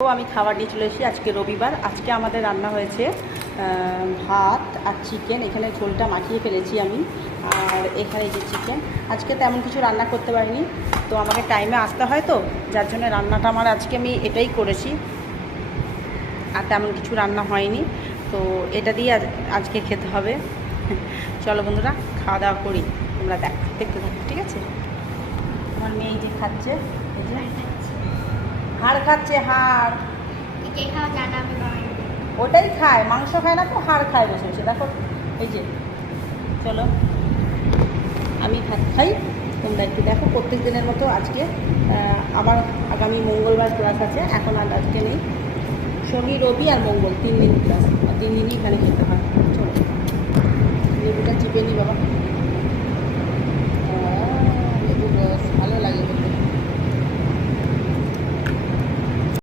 তো আমি খাবার নিয়ে চলে এসেছি। আজকে রবিবার। আজকে আমাদের রান্না হয়েছে ভাত আর চিকেন। এখানে ঝোলটা মাখিয়ে ফেলেছি আমি, আর এখানে যে চিকেন। আজকে তেমন কিছু রান্না করতে পারিনি, তো আমাকে টাইমে আসতে হয়, তো যার জন্য রান্নাটা আমার আজকে আমি এটাই করেছি, আর তেমন কিছু রান্না হয়নি। তো এটা দিয়ে আজকে খেতে হবে। চলো বন্ধুরা, খাওয়া দাওয়া করি, তোমরা দেখতে থাকো, ঠিক আছে? আমার মেয়ে যে খাচ্ছে, এই যে হাড় খাচ্ছে, হাড়। ওটাই খায়, মাংস খায় না, তো হাড় খায় বসে বসে, দেখো। এই যে চলো, আমি ভাত খাই, তোমরা একটু দেখো। প্রত্যেক দিনের মতো আজকে আবার আগামী মঙ্গলবার ক্লাস আছে, এখন আর আজকে নেই। শনি, রবি আর মঙ্গল 3 দিন ক্লাস, আর 3 দিনই এখানে খেতে হয়। চলো, লেবুটা চিপে নিই বাবা।